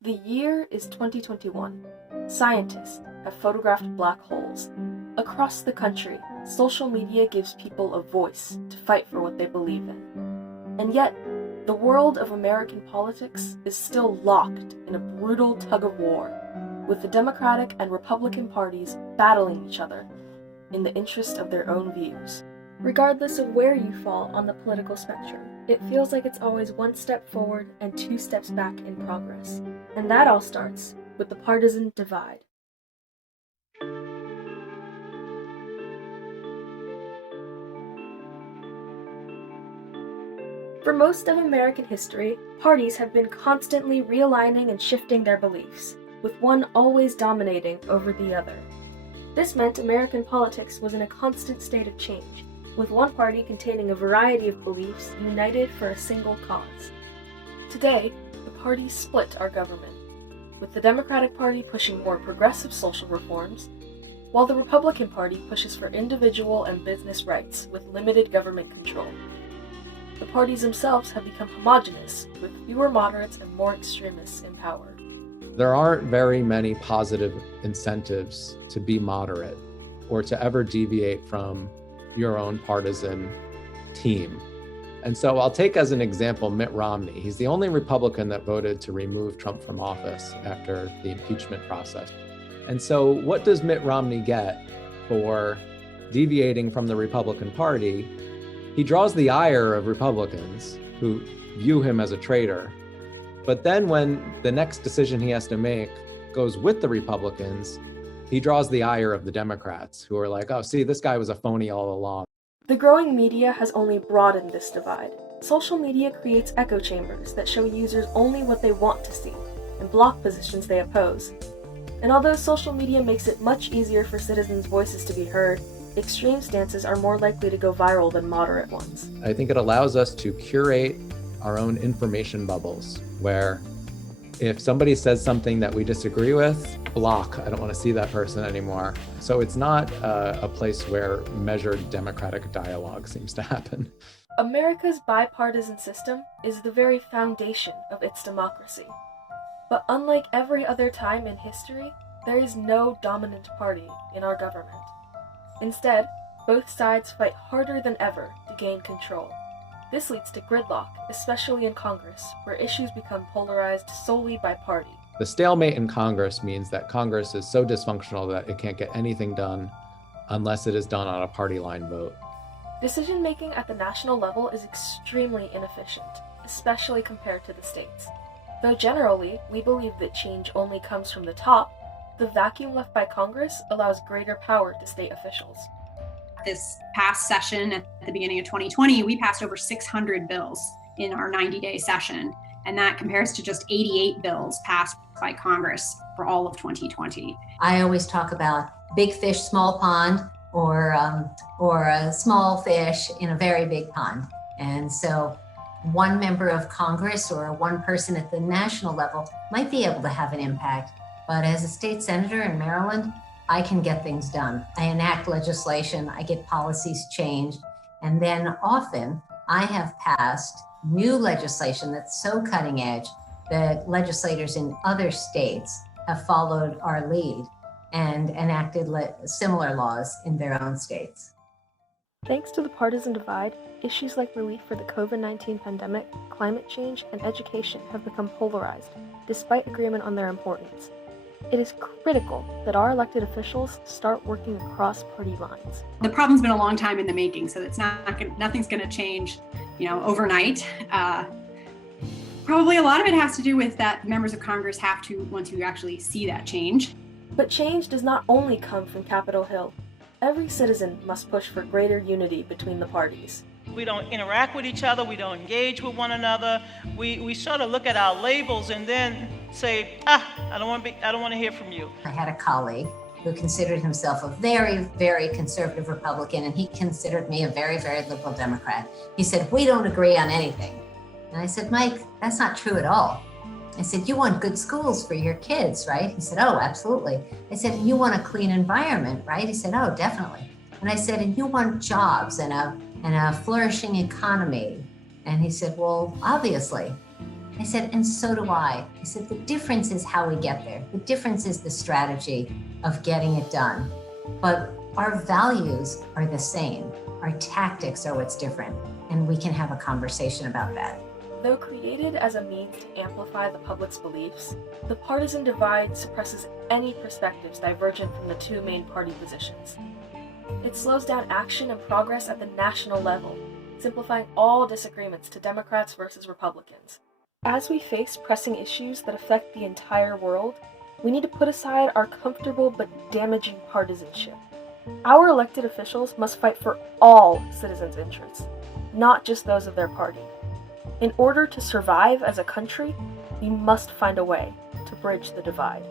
The year is 2021. Scientists have photographed black holes. Across the country, social media gives people a voice to fight for what they believe in. And yet, the world of American politics is still locked in a brutal tug-of-war, with the Democratic and Republican parties battling each other in the interest of their own views. Regardless of where you fall on the political spectrum, it feels like it's always one step forward and two steps back in progress. And that all starts with the partisan divide. For most of American history, parties have been constantly realigning and shifting their beliefs, with one always dominating over the other. This meant American politics was in a constant state of change, with one party containing a variety of beliefs united for a single cause. Today, the parties split our government, with the Democratic Party pushing more progressive social reforms, while the Republican Party pushes for individual and business rights with limited government control. The parties themselves have become homogenous, with fewer moderates and more extremists in power. There aren't very many positive incentives to be moderate or to ever deviate from your own partisan team. And so I'll take as an example Mitt Romney. He's the only Republican that voted to remove Trump from office after the impeachment process. And so what does Mitt Romney get for deviating from the Republican Party? He draws the ire of Republicans who view him as a traitor. But then when the next decision he has to make goes with the Republicans, he draws the ire of the Democrats who are like, oh, see, this guy was a phony all along. The growing media has only broadened this divide. Social media creates echo chambers that show users only what they want to see and block positions they oppose. And although social media makes it much easier for citizens' voices to be heard, extreme stances are more likely to go viral than moderate ones. I think it allows us to curate our own information bubbles, where if somebody says something that we disagree with, block. I don't want to see that person anymore. So it's not a place where measured democratic dialogue seems to happen. America's bipartisan system is the very foundation of its democracy. But unlike every other time in history, there is no dominant party in our government. Instead, both sides fight harder than ever to gain control. This leads to gridlock, especially in Congress, where issues become polarized solely by party. The stalemate in Congress means that Congress is so dysfunctional that it can't get anything done unless it is done on a party line vote. Decision-making at the national level is extremely inefficient, especially compared to the states. Though generally, we believe that change only comes from the top, the vacuum left by Congress allows greater power to state officials. This past session at the beginning of 2020, we passed over 600 bills in our 90-day session, and that compares to just 88 bills passed by Congress for all of 2020. I always talk about big fish, small pond, or a small fish in a very big pond. And so one member of Congress or one person at the national level might be able to have an impact, but as a state senator in Maryland, I can get things done. I enact legislation, I get policies changed, and then often I have passed new legislation that's so cutting edge that legislators in other states have followed our lead and enacted similar laws in their own states. Thanks to the partisan divide, issues like relief for the COVID-19 pandemic, climate change, and education have become polarized, despite agreement on their importance. It is critical that our elected officials start working across party lines. The problem's been a long time in the making, so nothing's going to change, overnight. Probably a lot of it has to do with that members of Congress have to want to actually see that change. But change does not only come from Capitol Hill. Every citizen must push for greater unity between the parties. We don't interact with each other, we don't engage with one another. We sort of look at our labels and then say, I don't want to hear from you. I had a colleague who considered himself a very, very conservative Republican, and he considered me a very, very liberal Democrat. He said, we don't agree on anything. And I said, Mike, that's not true at all. I said, you want good schools for your kids, right? He said, oh, absolutely. I said, you want a clean environment, right? He said, oh, definitely. And I said, and you want jobs and a flourishing economy. And he said, well, obviously. I said, and so do I. I said, the difference is how we get there. The difference is the strategy of getting it done. But our values are the same. Our tactics are what's different. And we can have a conversation about that. Though created as a means to amplify the public's beliefs, the partisan divide suppresses any perspectives divergent from the two main party positions. It slows down action and progress at the national level, simplifying all disagreements to Democrats versus Republicans. As we face pressing issues that affect the entire world, we need to put aside our comfortable but damaging partisanship. Our elected officials must fight for all citizens' interests, not just those of their party. In order to survive as a country, we must find a way to bridge the divide.